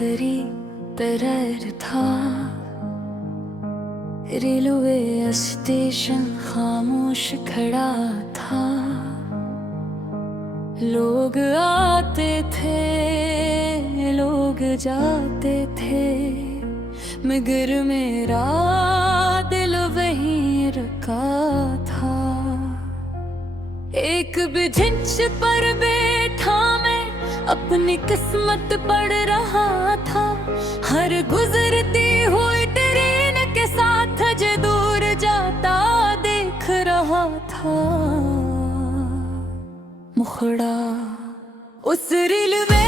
आखिरी तरर था। रेलवे स्टेशन खामोश खड़ा था। लोग आते थे, लोग जाते थे, मगर मेरा दिल वहीं रुका था। एक बिझिंच पर बैठा मैं अपनी किस्मत पढ़ रहा था। हर गुजरती हुई ट्रेन के साथ जो दूर जाता देख रहा था। मुखड़ा उस रेलवे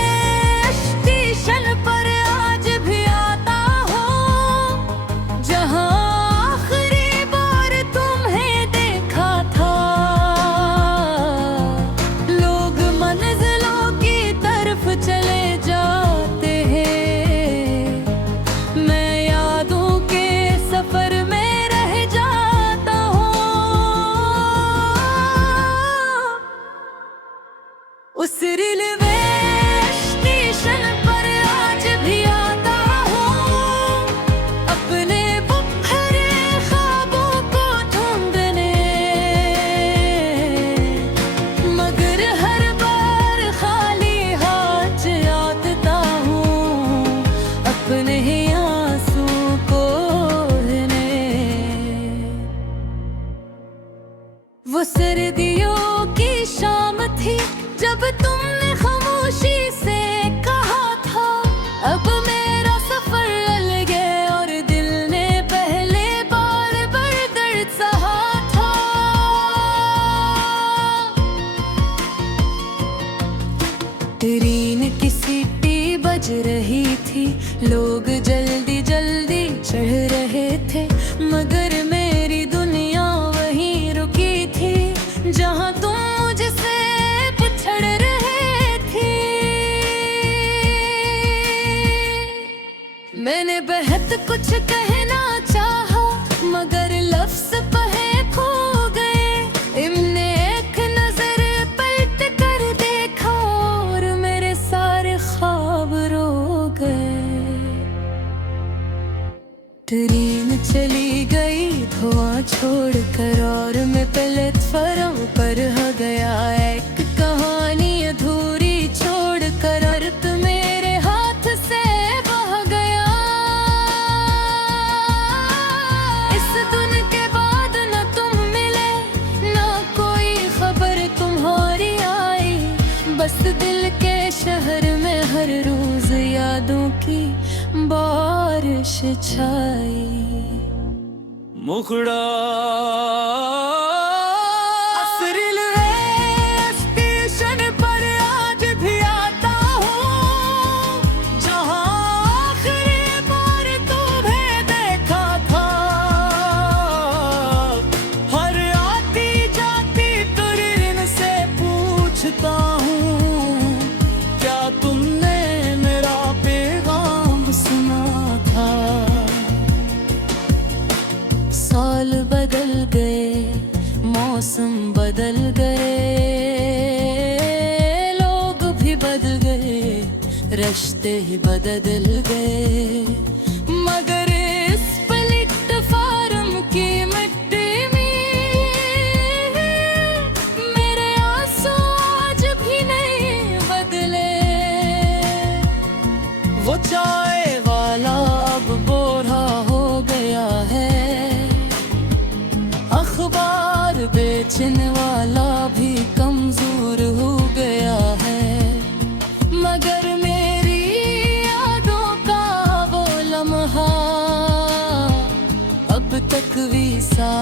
स्टेशन पर आज भी आता हो, जहां आखिरी बार तुम्हें देखा था। लोग मंजिलों की तरफ चले जाते हैं, मैं यादों के सफर में रह जाता हूँ। उस रेलवे स्टेशन पर आज भी आता हूँ, अपने बुखरे ख्वाबों को ढूंढने, मगर हर बार खाली हाथ आता हूँ अपने ही आंसू को धोने। वो सर्दियों की शाम थी जब तुमने खामोशी से कहा था, अब मेरा सफर अलग है, और दिल ने पहले बार दर्द सहा था। ट्रेन की सीटी बज रही थी, लोग जल्दी जल्दी चढ़ रहे थे, मगर मेरी दुनिया वहीं रुकी थी जहां तुम मुझसे बिछड़ रहे थे। मैंने बेहद कुछ कहना चाहा, मगर लफ्ज़ कहे खो गए। इमने एक नजर पलट कर देखा और मेरे सारे ख्वाब रो गए। ट्रेन चली गई धुआं छोड़कर, और मैं प्लेटफार्म पर हो गया। एक कहानी अधूरी छोड़कर अर्थ मेरे हाथ से बह गया। इस दिन के बाद न तुम मिले, ना कोई खबर तुम्हारी आई, बस दिल के शहर में हर रोज यादों की बारिश छाई। मुखड़ा रेलवे स्टेशन पर आज भी आता हूँ, जहां आखिरी बार तुम्हें देखा था। हर आती जाती ट्रेन से पूछता हूँ, क्या तुमने मेरा पैगाम सुना था। साल बदल गए, मौसम बदल गए, लोग भी बदल गए, रिश्ते ही बदल गए, मगर इस प्लेटफार्म की मिट्टी में मेरे आंसू आज भी नहीं बदले। वो चाय वाला अब बोरा हो गया है, अखबार बेचने वाला भी कमजोर हो गया है, मगर मेरी यादों का वो लम्हा अब तक भी सा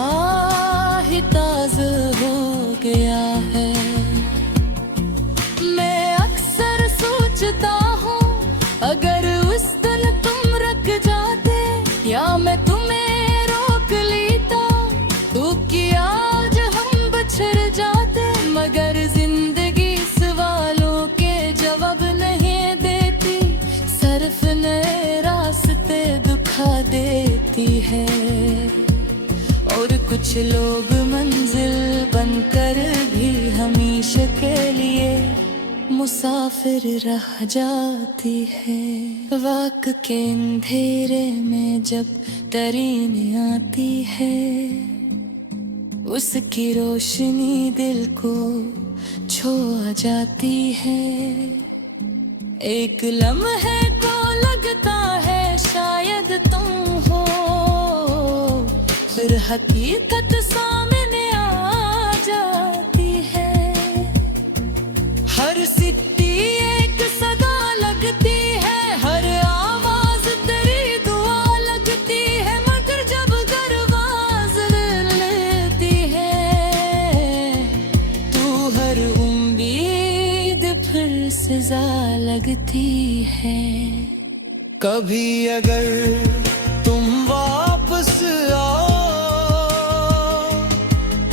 ही ताज़ा हो गया है। मैं अक्सर सोचता हूँ, अगर उस दिन तुम रुक जाते या मैं तुम्हें रोक लेता, तो क्या आज हम बिछड़ जाते। मगर जिंदगी सवालों के जवाब नहीं देती, सिर्फ नए रास्ते दिखा देती है। और कुछ लोग मंजिल बनकर भी हमेशा के लिए मुसाफिर रह जाती है। वक्त के अंधेरे में जब तरीन आती है, उसकी रोशनी दिल को छू जाती है। एक लम्हे को लगता है शायद तुम हो, फिर हकीकत सामने आ जाती है। हर सिट्टी एक सदा लगती है, हर आवाज तेरी दुआ लगती है। मगर जब दरवाज़ लेती है, तू हर उम्मीद फिर सजा लगती है। कभी अगर तुम वापस आओ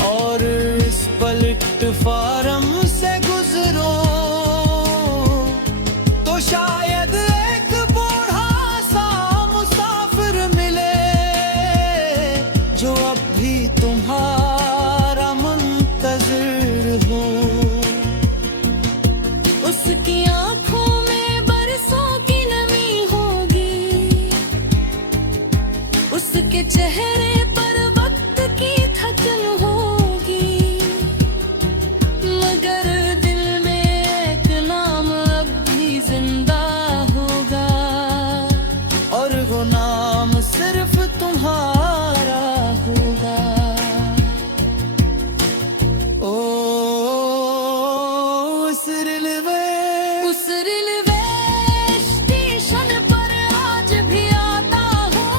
और इस प्लेटफार्म से गुजरो, तो शायद एक बूढ़ा सा मुसाफिर मिले, जो अब भी तुम्हारा मुंतज़िर हो। उसकी आंखों में बरसों की नमी होगी, उसके चेहरे पर वक्त की थकन होगी। मगर दिल में एक नाम अब भी जिंदा होगा, और वो नाम सिर्फ तुम्हारा होगा। ओ उस रेलवे स्टेशन पर आज भी आता हूँ,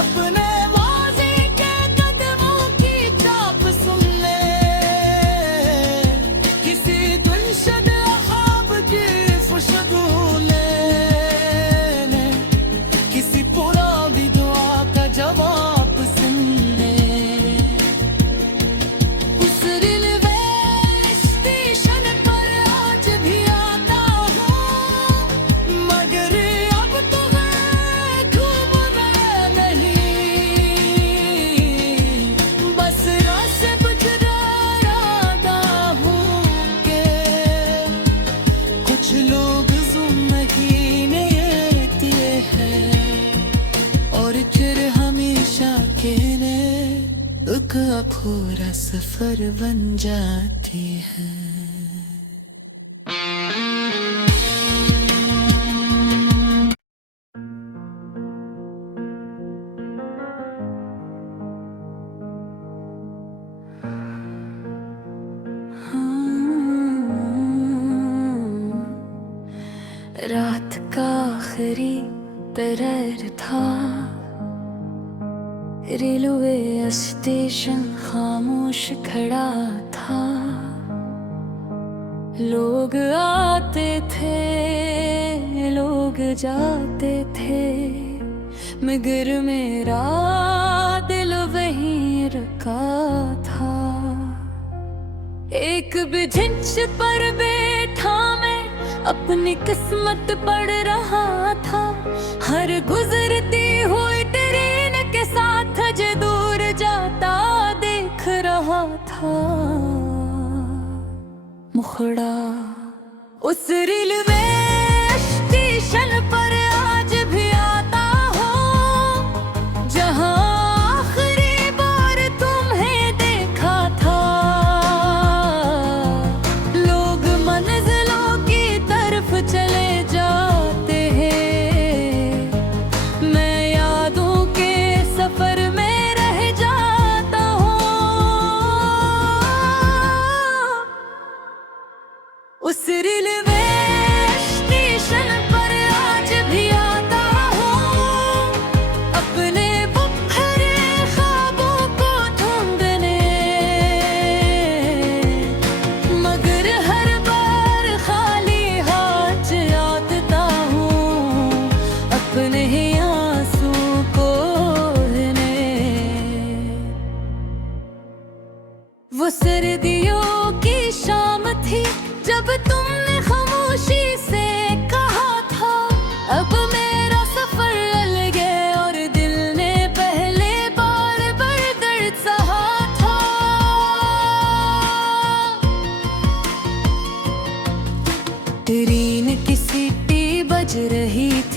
अपने माज़ी के कदमों की चाप सुन ले। किसी गुलशन ख्वाब की खुशबू लेने, किसी पुरानी दुआ का जवाब सुनने। उस रेलवे स्टेशन पर आज भी आता हूँ, मगर अब तो मैं घूम रहा नहीं, बस रास्ते गुजरा रहा हूँ के कुछ लोग जिंदगी ने ये हैं, और फिर हमेशा के ने दुख पूरा सफर बन जाती है। रात का आखिरी पहर था, रेलवे स्टेशन खामोश खड़ा था। लोग आते थे, लोग जाते थे, मगर मेरा दिल वहीं रुका था। एक बिझिंच पर बैठा मैं अपनी किस्मत पढ़ रहा था। हर गुजरती हुई ट्रेन के साथ जो दूर जाता देख रहा था। मुखड़ा उस रेलवे स्टेशन पर आज भी आता हूँ, जहाँ आखिरी बार तुम्हें देखा था। लोग मंजिलों की तरफ चले जाते हैं, मैं यादों के सफर में रह जाता हूँ। उस रेलवे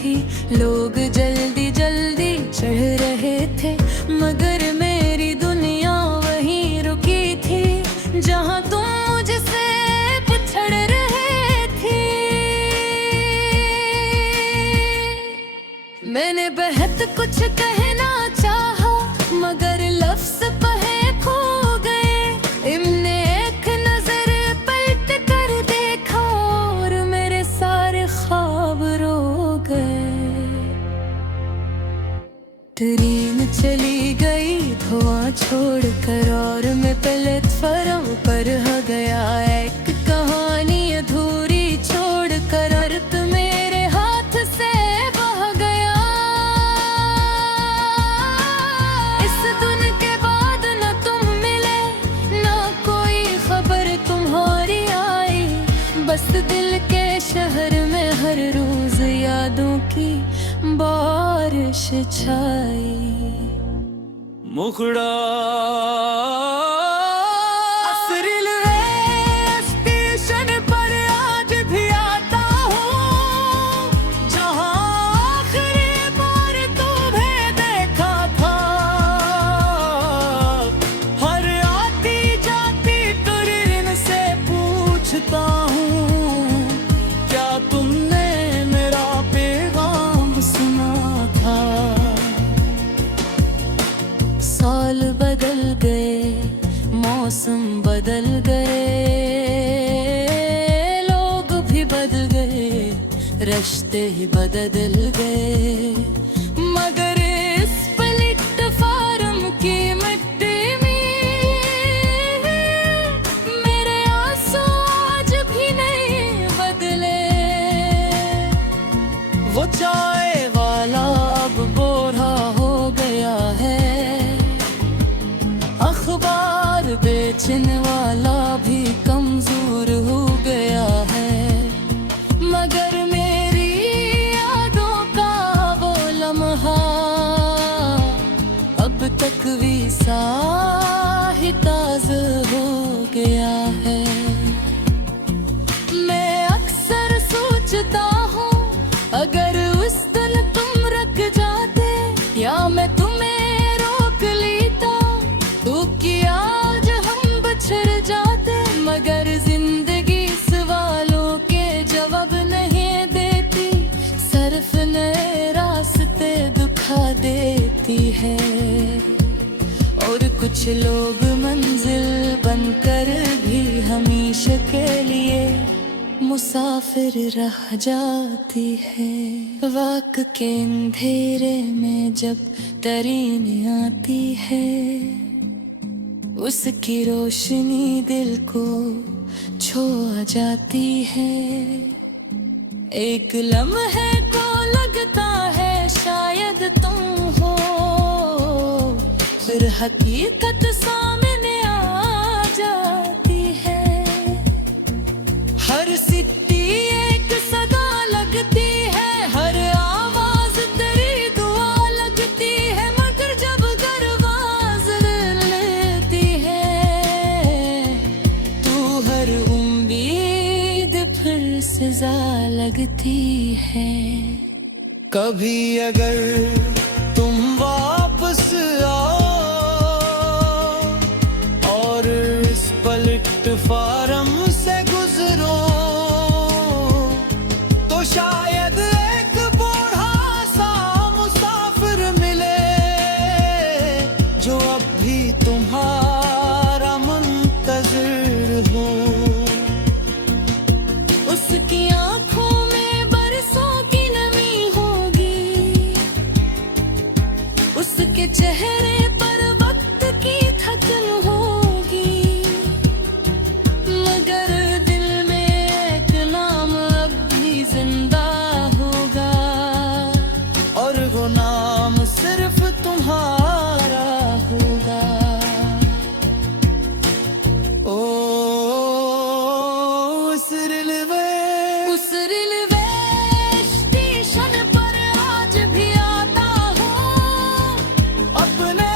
थी, लोग जल्दी जल्दी चढ़ रहे थे, मगर मेरी दुनिया वहीं रुकी थी जहां तुम मुझसे पिछड़ रहे थे। मैंने बेहद कुछ कहना चाहा, मगर लफ्ज़ पहे खो गए। इमने एक नजर पलट कर देखा और मेरे सारे ख्वाब रो गए। ट्रेन चली गई धुआं छोड़ कर और मैं प्लेटफार्म पर हो गया, एक कहानी अधूरी छोड़ कर अर्थ मेरे हाथ से बह गया। इस दिन के बाद न तुम मिले, ना कोई खबर तुम्हारी आई, बस दिल के शहर में हर रोज यादों की बारिश छाई। मुखड़ा रेलवे स्टेशन पर आज भी आता हूँ, जहाँ आखिरी बार तुम्हें देखा था। हर आती जाती ट्रेन से पूछता हूँ, क्या तुमने मेरा पैगाम सुना था। साल बदल गए, मौसम बदल गए, लोग भी बदल गए, रिश्ते ही बदल गए, मगर इस प्लेटफार्म की मिट्टी में मेरे आंसू आज भी नहीं बदले। वो चाय वाला अब बोरा हो गया है, अखबार बेचने वाला भी कमजोर हो गया है, मगर मेरी यादों का वो लम्हा अब तक भी सा ही ताज़ा हो गया है। मैं अक्सर सोचता हूँ, अगर उस दिन तुम रुक जाते या मैं तुम्हें रोक लेता, तो क्या आज हम बिछड़ जाते। मगर जिंदगी सवालों के जवाब नहीं देती, सिर्फ नए रास्ते दिखा देती है। और कुछ लोग मंजिल बनकर भी हमेशा के लिए मुसाफिर रह जाती है। वक्त के अंधेरे में जब ट्रेन आती है, उसकी रोशनी दिल को छू जाती है। एक लम्हे को लगता है शायद तुम हो, फिर हकीकत सामने आ जाती है। हर सिट्टी एक सदा लगती है, हर आवाज तेरी दुआ लगती है, मगर जब दरवाज़ लेती है, तू हर उम्मीद फिर सजा लगती है। कभी अगर तुम वापस आओ और इस प्लेटफार्म से गुजरो, तो शायद एक बूढ़ा सा मुसाफिर मिले, जो अब भी तुम्हारा मुंतज़िर हो। उसकी आंखों में बरसों की नमी होगी, उसके चेहरे पर वक्त की थकन होगी, मगर दिल में एक नाम अब भी जिंदा होगा, और वो नाम सिर्फ तुम्हारा होगा। ओ उस रेलवे स्टेशन पर आज भी आता हूँ, अपने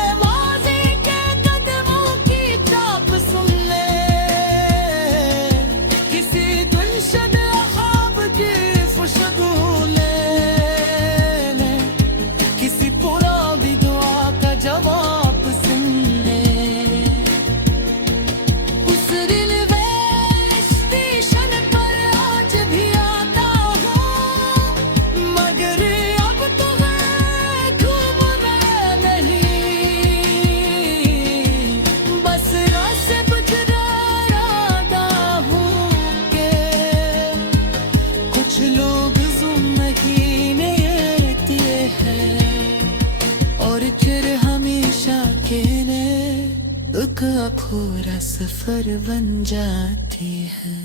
पूरा सफर बन जाती है।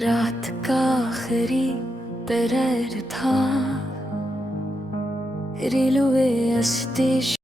रात का आखिरी पहर था, रेलवे अस्ते